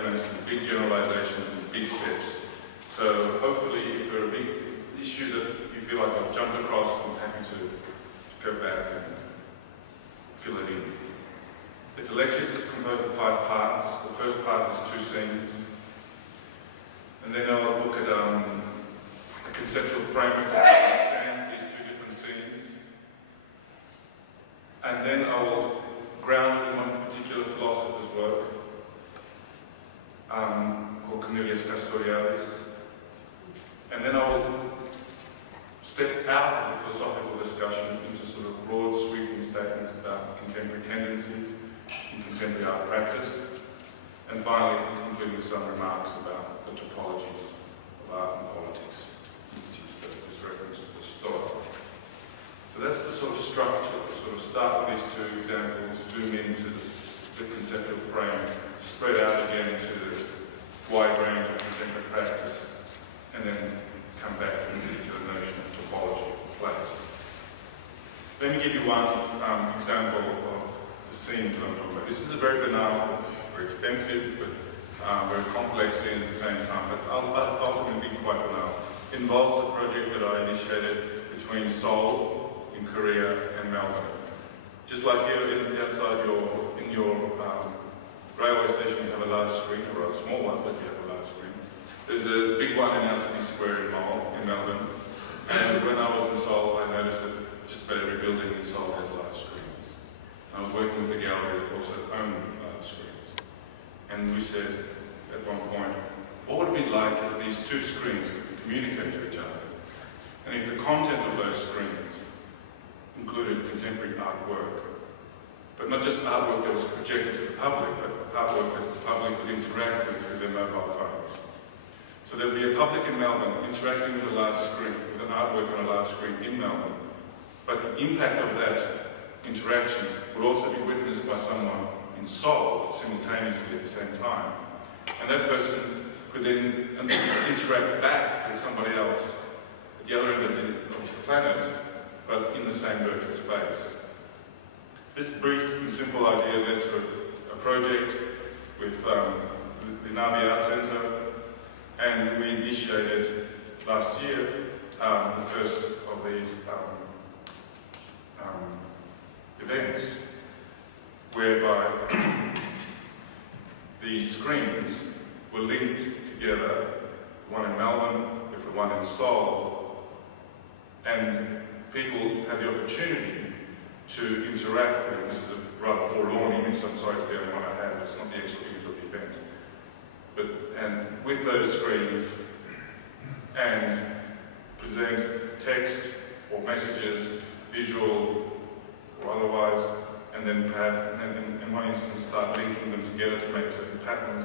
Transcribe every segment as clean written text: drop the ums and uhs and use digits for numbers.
statements and big generalizations and big steps. So hopefully, if there are big issues that you feel like I've jumped across, I'm happy to go back and fill it in. It's a lecture that's composed of 5 parts. The first part is 2 scenes. And then I'll look at a conceptual framework to understand these 2 different scenes. And then I will ground it in one particular philosopher's work called Nikos Papastergiadis. And then I will step out of the philosophical discussion into sort of broad, sweeping statements about contemporary tendencies in contemporary art practice. And finally, conclude with some remarks about the topologies of art and politics, in particular this reference to the Stoa. So that's the sort of structure. Sort of start with these 2 examples, zoom into the conceptual frame, spread out again into the wide range of contemporary practice, and then come back to a particular notion of topology of place. Let me give you one example of the scenes that I'm talking about. This is a very banal, very expensive, but very complex scene at the same time, but ultimately quite banal. It involves a project that I initiated between Seoul in Korea and Melbourne. Just like here outside in your railway station, you have a large screen, or a small one, but you have a large screen. There's a big one in our city square in Melbourne, and when I was in Seoul, I noticed that just about every building in Seoul has large screens. And I was working with a gallery that also owned large screens. And we said at one point, what would it be like if these 2 screens could communicate to each other? And if the content of those screens included contemporary artwork, but not just artwork that was projected to the public, but artwork that the public could interact with through their mobile phones. So there would be a public in Melbourne interacting with a large screen, with an artwork on a large screen in Melbourne, but the impact of that interaction would also be witnessed by someone in Seoul simultaneously at the same time. And that person could then interact back with somebody else at the other end of the planet, but in the same virtual space. This brief and simple idea led to a project with the Nabi Art Centre, and we initiated last year the first of these events, whereby the screens were linked together, the one in Melbourne with the one in Seoul, and people had the opportunity to interact with. This is a rather forlorn image, I'm sorry it's the only one I have, but it's not the actual image of the event. And with those screens, and present text or messages, visual or otherwise, and then in one instance start linking them together to make certain patterns,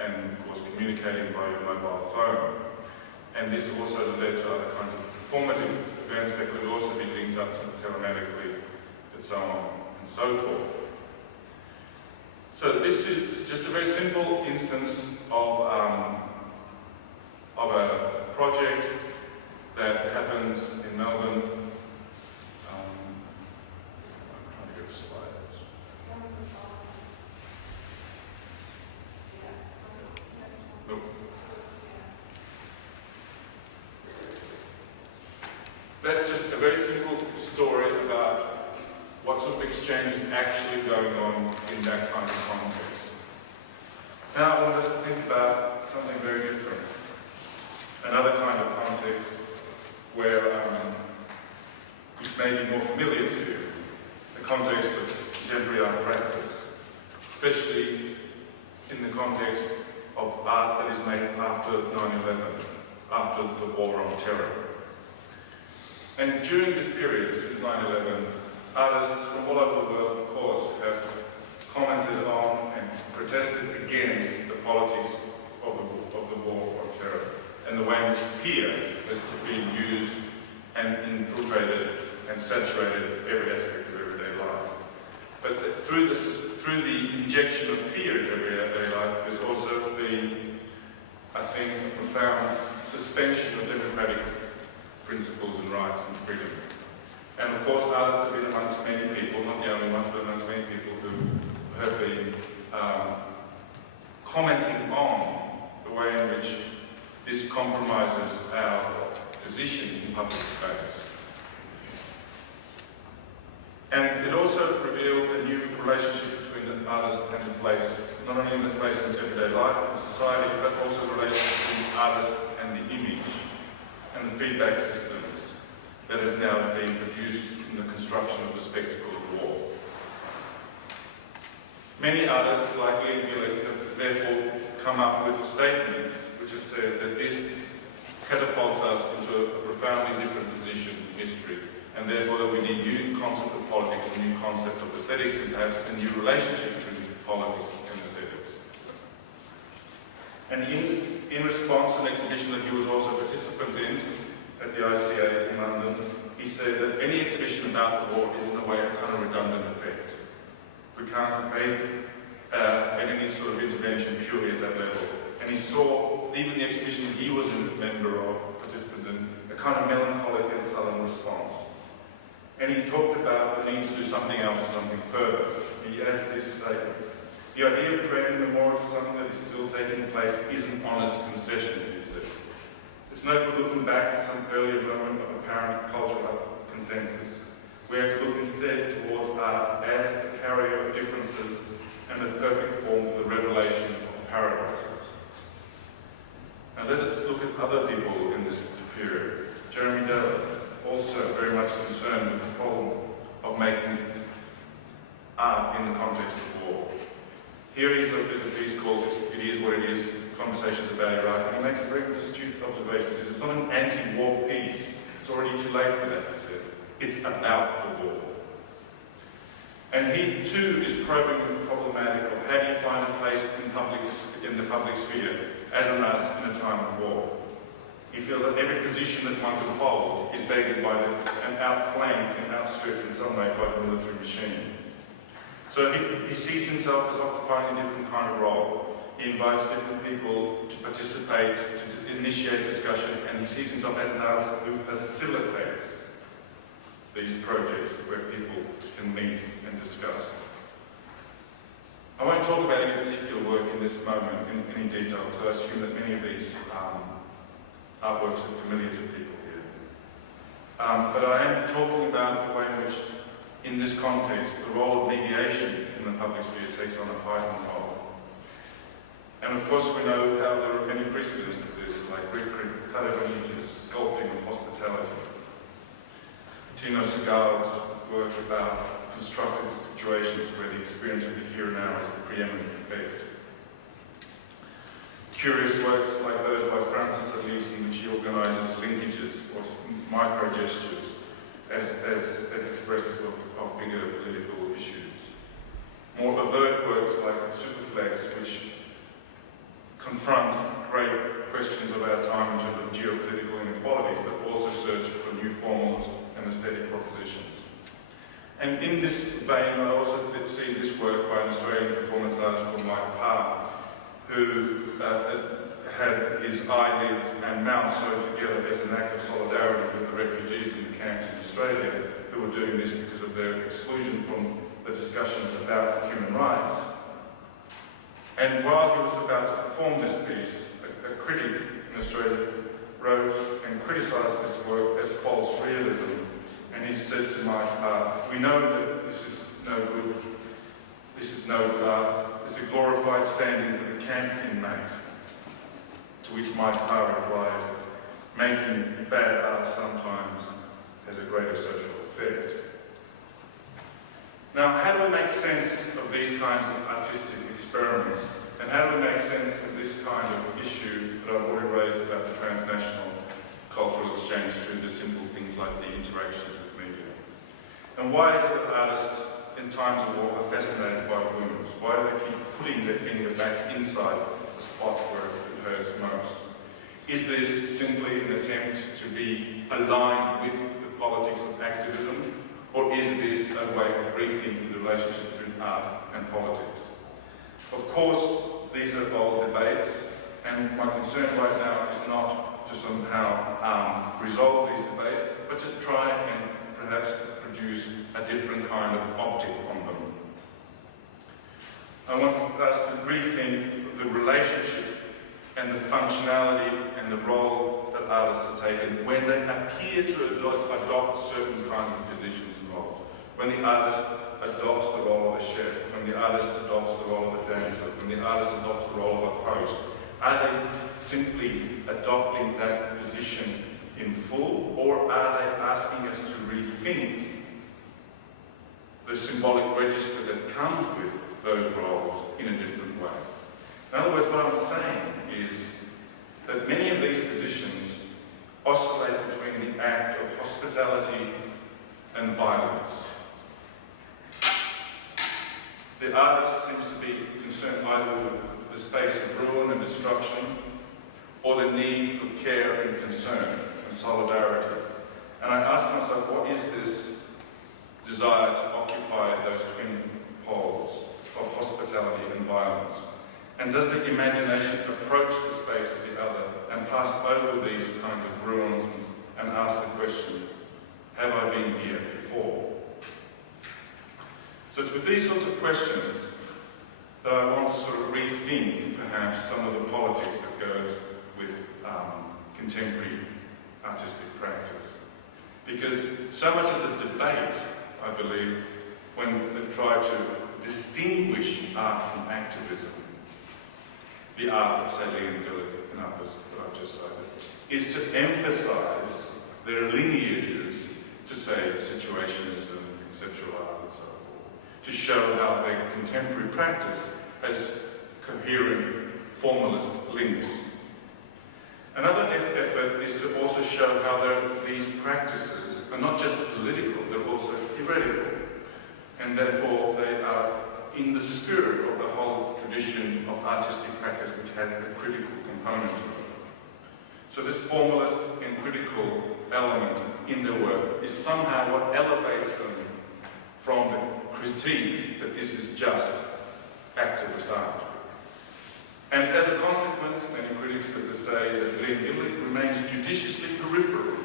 and of course communicating by your mobile phone. And this also led to other kinds of performative events that could also be linked up to telematically, and so on and so forth. So this is just a very simple instance of a project that happens in Melbourne. I'm trying to get a slide. Nope. That's just a very simple story about what sort of exchange is actually going on in that kind of context. Now I want us to think about something very different. Another kind of context where, which may be more familiar to you, the context of contemporary art practice, especially in the context of art that is made after 9/11, after the war on terror. And during this period, since 9/11, artists from all over the world, of course, have commented on and protested against the politics of the war on terror and the way in which fear has been used and infiltrated and saturated every aspect of everyday life. But through the injection of fear into everyday life, there's also been, I think, a profound suspension of democratic principles and rights and freedom. And of course, artists have been amongst many people, not the only ones, but amongst many people who have been commenting on the way in which this compromises our position in public space. And it also revealed a new relationship between the artist and the place, not only in the place in everyday life and society, but also the relationship between the artist and the image, and the feedback systems that have now been produced in the construction of the spectacle of war. Many artists, like Lee Gillick, have therefore come up with statements which have said that this catapults us into a profoundly different position in history, and therefore that we need a new concept of politics, a new concept of aesthetics, and perhaps a new relationship between politics and aesthetics. And in response to an exhibition that he was also a participant in at the ICA in London, he said that any exhibition about the war is in a way a kind of redundant effect. We can't make any sort of intervention purely at that level. And he saw, even the exhibition he was a member of, participant in, a kind of melancholic and sullen response. And he talked about the need to do something else and something further. He adds this statement: the idea of creating a memorial to something that is still taking place is an honest concession, he said. It's no good looking back to some earlier moment of apparent cultural consensus. We have to look instead towards art as the carrier of differences and the perfect form for the revelation of paradoxes. Now let us look at other people in this period. Jeremy Daly, also very much concerned with the problem of making art in the context of war. Here is a piece called It Is What It Is, Conversations About Iraq, and he makes a very astute observation. He says, it's not an anti-war piece. It's already too late for that, he says. It's about the war. And he too is probing the problematic of how do you find a place in the public sphere as an artist in a time of war. He feels that every position that one could hold is beggared by and outflanked and outstripped in some way by the military machine. So he sees himself as occupying a different kind of role. He invites different people to participate, to initiate discussion, and he sees himself as an artist who facilitates these projects where people can meet and discuss. I won't talk about any particular work in this moment in any detail, because I assume that many of these artworks are familiar to people here. But I am talking about the way in which, in this context, the role of mediation in the public sphere takes on a heightened role. And of course we know how there are many precedents to this, like Greek images, sculpting of hospitality. Tino Segal's work about constructed situations where the experience of the here and now is the preeminent effect. Curious works like those by Frances Elise, in which he organises linkages or micro-gestures as expressive of bigger political issues. More overt works like Superflex, which confront great questions of our time in terms of geopolitical inequalities, but also search for new forms and aesthetic propositions. And in this vein, I also see this work by an Australian performance artist called Mike Parr, who had his eyelids and mouth sewed together as an act of solidarity with the refugees in the camps in Australia, who were doing this because of their exclusion from the discussions about human rights. And while he was about to perform this piece, a critic in Australia wrote and criticised this work as false realism. And he said to Mike Parr, we know that this is no good. This is no good art. It's a glorified stand-in for the camp inmate. To which Mike Parr replied, making bad art sometimes has a greater social effect. Now, how do we make sense of these kinds of artistic experiments? And how do we make sense of this kind of issue that I've already raised about the transnational cultural exchange through the simple things like the interactions with media? And why is it that artists in times of war are fascinated by wounds? Why do they keep putting their finger back inside the spot where it hurts most? Is this simply an attempt to be aligned with the politics of activism? Or is this a way of rethinking the relationship between art and politics? Of course, these are bold debates, and my concern right now is not to somehow resolve these debates, but to try and perhaps produce a different kind of optic on them. I want us to rethink the and the functionality and the role that artists are taken when they appear to adopt certain kinds of positions and roles. When the artist adopts the role of a chef, when the artist adopts the role of a dancer, when the artist adopts the role of a host, are they simply adopting that position in full, or are they asking us to rethink the symbolic register that comes with those roles in a different way? In other words, what I'm saying is that many of these positions oscillate between the act of hospitality and violence. The artist seems to be concerned either with the space of ruin and destruction, or the need for care and concern and solidarity. And I ask myself, what is this desire to occupy those twin poles of hospitality and violence? And does the imagination approach the space of the other and pass over these kinds of ruins and ask the question, have I been here before? So it's with these sorts of questions that I want to sort of rethink perhaps some of the politics that goes with contemporary artistic practice. Because so much of the debate, I believe, when they've tried to distinguish art from activism, the art of, say, Liam Gilligan and others that I've just cited, is to emphasise their lineages to, say, situationism, conceptual art and so forth, to show how their contemporary practice has coherent formalist links. Another effort is to also show how these practices are not just political, they're also theoretical, and therefore they are in the spirit of the whole tradition of artistic practice, which has a critical component to it. So this formalist and critical element in their work is somehow what elevates them from the critique that this is just activist art. And as a consequence, many critics have to say that Liam Gilligan remains judiciously peripheral